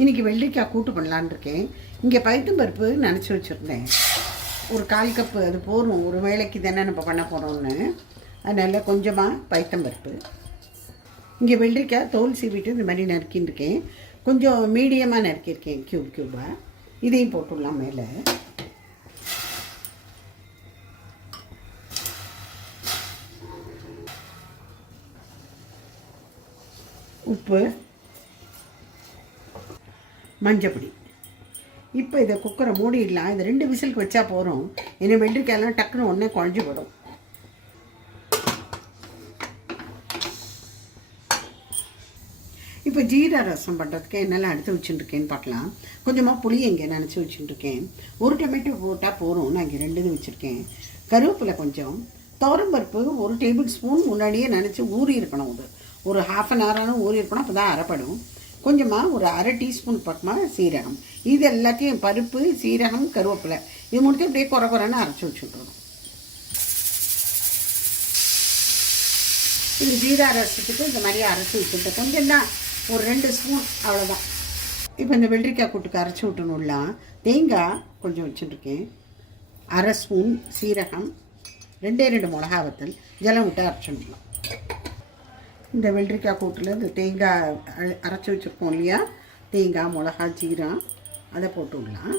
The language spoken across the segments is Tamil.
இன்றைக்கி வெள்ளரிக்காய் கூட்டு பண்ணலான்னு இருக்கேன். இங்கே பைத்தம்பருப்பு நினச்சி வச்சுருந்தேன். ஒரு 1/4 கப்பு அது போதும், ஒரு வேளைக்கு தானே நம்ம பண்ண போகிறோம்னு. அதனால் கொஞ்சமாக பைத்தம்பருப்பு. இங்கே வெள்ளரிக்காய் தோல் சீவிட்டு இந்த மாதிரி நறுக்கின்னு இருக்கேன். கொஞ்சம் மீடியமாக நறுக்கியிருக்கேன் க்யூபாக. இதையும் போட்டுடலாம் மேலே. உப்பு, மஞ்சப்பொடி. இப்போ இதை குக்கரை மூடிடலாம். இது 2 விசிலுக்கு வச்சா போகிறோம். ஏன்னா வெள்ளரிக்காயெல்லாம் டக்குன்னு ஒன்றே குழஞ்சி போடும். இப்போ ஜீரா ரசம் பண்ணுறதுக்கு என்னெல்லாம் எடுத்து வச்சுட்டுருக்கேன்னு பார்க்கலாம். கொஞ்சமாக புளி இங்கே நினச்சி வச்சுட்டுருக்கேன். 1 டொமேட்டோ போட்டால் போகிறோம். நான் இங்கே 2 வச்சுருக்கேன். கருவேப்பிலை கொஞ்சம், துவரம்பருப்பு 1 டேபிள் ஸ்பூன் முன்னாடியே நினச்சி ஊறி இருக்கணும். அது ஒரு 1/2 hour ஊறி இருக்கணும், அப்போ தான் அரைப்படும். கொஞ்சமாக ஒரு 1/2 டீஸ்பூன் பக்கமாக சீரகம். இது எல்லாத்தையும் பருப்பு, சீரகம், கருவேப்பிலை இது முடித்து அப்படியே குறைன்னு அரைச்சி வச்சுட்டுருணும். இது ஜீரா ரசத்துக்கு இந்த மாதிரி அரைச்சி வச்சுட்டு கொஞ்சம் தான், ஒரு 2 ஸ்பூன் அவ்வளோதான். இப்போ இந்த வெள்ளரிக்காய் கூட்டுக்கு அரைச்சி விட்டணும்லாம். தேங்காய் கொஞ்சம் வச்சுட்டுருக்கேன். 1/2 ஸ்பூன் சீரகம், 2 மிளகா வத்தல், ஜலம் விட்டு அரைச்சிடலாம். இந்த வெள்ளரிக்காய் கூட்டில் இந்த தேங்காய் அரைச்சி வச்சுருக்கோம் இல்லையா, தேங்காய், மிளகா, ஜீரா அதை போட்டு விடலாம்.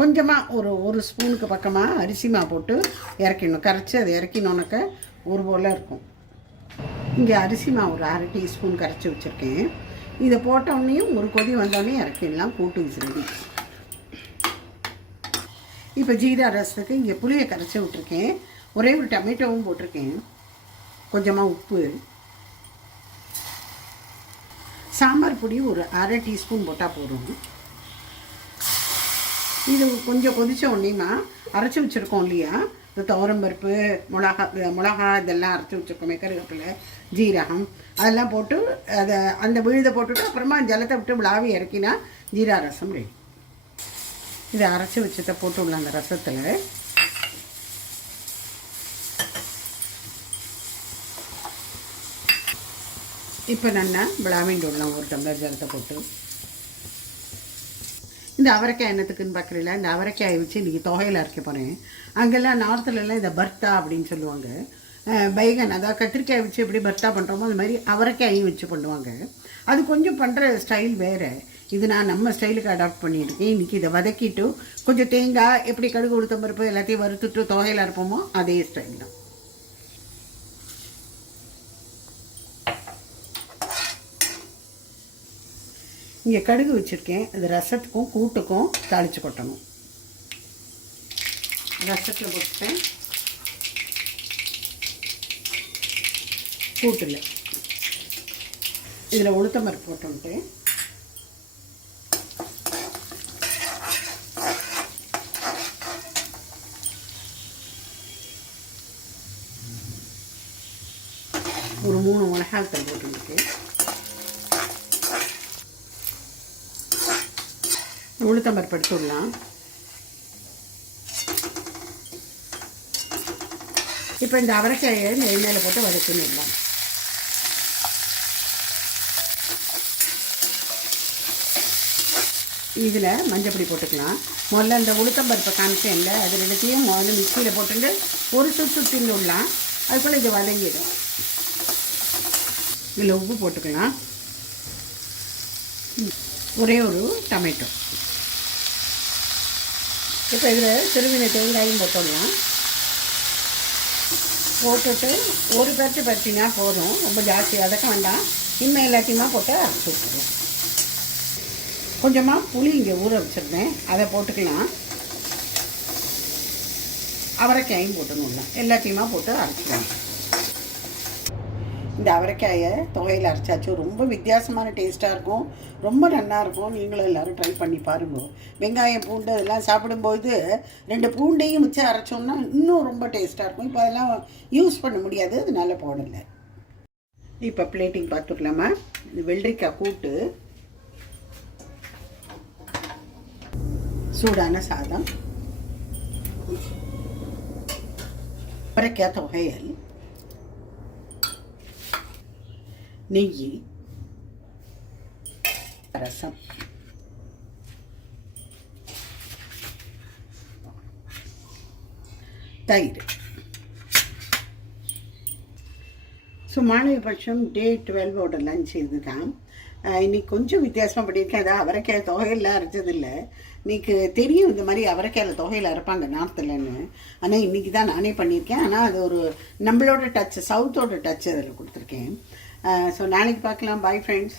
கொஞ்சமாக ஒரு ஸ்பூனுக்கு பக்கமாக அரிசி மாவு போட்டு இறக்கிடணும். கரைச்சி அதை இறக்கினோன்னாக்க ஒரு போல் இருக்கும். இங்கே அரிசி மாவு ஒரு 1/2 டீஸ்பூன் கரைச்சி வச்சுருக்கேன். இதை போட்டோடனையும் ஒரு கொதி வந்தோடனே இறக்கிடலாம். கூட்டு விசிறி. இப்போ ஜீரா ரசத்துக்கு இங்கே புளியை கரைச்சி விட்டுருக்கேன். ஒரே ஒரு டொமேட்டோவும் போட்டிருக்கேன். கொஞ்சமாக உப்பு, சாம்பார் பொடி ஒரு 1/2 டீஸ்பூன் போட்டால் போதும். இது கொஞ்சம் கொதித்த உடனேமா அரைச்சி வச்சுருக்கோம் இல்லையா, இந்த துவரம்பருப்பு, மிளகா இதெல்லாம் அரைச்சி வச்சுருக்கோமே, கருவேப்பிலை, ஜீரகம் அதெல்லாம் போட்டு அதை அந்த விழுதை போட்டுட்டு அப்புறமா ஜலத்தை விட்டு விளாவி இறக்கினா ஜீரா ரசம் ரெடி. இதை அரைச்சி வச்சதை போட்டு விடலாம் அந்த ரசத்தில். இப்போ நல்லா விளாவிண்டு விடலாம் 1 டம்ளர் ஜலத்தை போட்டு. இந்த அவரைக்காய் என்னத்துக்குன்னு பார்க்குறீங்களா, இந்த அவரைக்காயை வச்சு இன்றைக்கி தொகையில் அரைக்க போகிறேன். அங்கெல்லாம் நார்த்துலலாம் இதை பர்த்தா அப்படின்னு சொல்லுவாங்க. பைகன், அதாவது கத்திரிக்காய் வச்சு எப்படி பர்த்தா பண்ணுறோமோ அந்த மாதிரி அவரைக்காயும் வச்சு பண்ணுவாங்க. அது கொஞ்சம் பண்ணுற ஸ்டைல் வேறு. இது நான் நம்ம ஸ்டைலுக்கு அடாப்ட் பண்ணியிருக்கேன். இன்றைக்கி இதை வதக்கிட்டு கொஞ்சம் தேங்காய், எப்படி கடுகு, உளுத்தம் பருப்பு எல்லாத்தையும் வறுத்துட்டு தொகையில் அரைப்போமோ அதே ஸ்டைல் தான். இங்கே கடுகு வச்சுருக்கேன். அது ரசத்துக்கும் கூட்டுக்கும் தாளித்து கொட்டணும். ரசத்தில் போட்டுட்டேன், கூட்டில் இதில் உளுத்தம் பருப்பு போட்டுட்டேன். ஒரு 3 மிளகாய்த்தூள் போட்டுருக்கேன். உளுத்தம் பருப்பு எடுத்து விடலாம். இப்போ இந்த அவரைக்காயை எண்ணெயில் போட்டு வதக்கின்னு விடலாம். இதில் மஞ்சப்பொடி போட்டுக்கலாம். முதல்ல இந்த உளுத்தம் பருப்பை காமிச்சேன் இல்லை, அது 2த்தையும் முதல்ல மிக்சியில் போட்டுட்டு ஒரு சுத்தின்னு விடலாம். அதுக்குள்ளே இது வதங்கிடும். இதில் உப்பு போட்டுக்கலாம். ஒரே ஒரு டொமேட்டோ. இப்போ இதில் திருவினை தேங்காயும் போட்டுடலாம். போட்டுட்டு ஒரு பருத்தி பருத்தினா போதும், ரொம்ப ஜாஸ்தி வதக்க வேண்டாம். இன்னும் எல்லாத்தையுமா போட்டு அரைச்சி விட்டுருவோம். கொஞ்சமாக புளி இங்கே ஊற வச்சுருந்தேன், அதை போட்டுக்கலாம். அவரைக்காயும் போட்டுணும், எல்லாத்தையுமா போட்டு அரைச்சிக்கலாம். இந்த அவரைக்காயை தொகையில் அரைச்சாச்சு. ரொம்ப வித்தியாசமான டேஸ்ட்டாக இருக்கும், ரொம்ப நல்லாயிருக்கும். நீங்களும் எல்லோரும் ட்ரை பண்ணி பாருங்கள். வெங்காயம், பூண்டு அதெல்லாம் சாப்பிடும்போது 2 பூண்டையும் வச்சு அரைச்சோம்னா இன்னும் ரொம்ப டேஸ்ட்டாக இருக்கும். இப்போ அதெல்லாம் யூஸ் பண்ண முடியாது, அதனால போடலை. இப்போ பிளேட்டிங் பார்த்துக்கலாமா. இந்த வெள்ளரிக்காய் கூட்டு, சூடான சாதம், அவரைக்காய் தொகையல், நெய், ரசம், தயிர். ஸோ மாலைபட்சம் டே 12ஓட லஞ்ச் இது தான். இன்றைக்கி கொஞ்சம் வித்தியாசமாக பண்ணியிருக்கேன். அதாவது அவரைக்காய் தொகையெல்லாம் அரைச்சதில்லை. இன்றைக்கி தெரியும் இந்த மாதிரி அவரைக்காயில் தொகையில் அரைப்பாங்க நார்த்துலன்னு. ஆனால் இன்றைக்கி தான் நானே பண்ணியிருக்கேன். ஆனால் அது ஒரு நம்மளோட டச், சவுத்தோட டச் அதில் கொடுத்துருக்கேன். ஸோ நாளைக்கு பார்க்கலாம். Bye friends.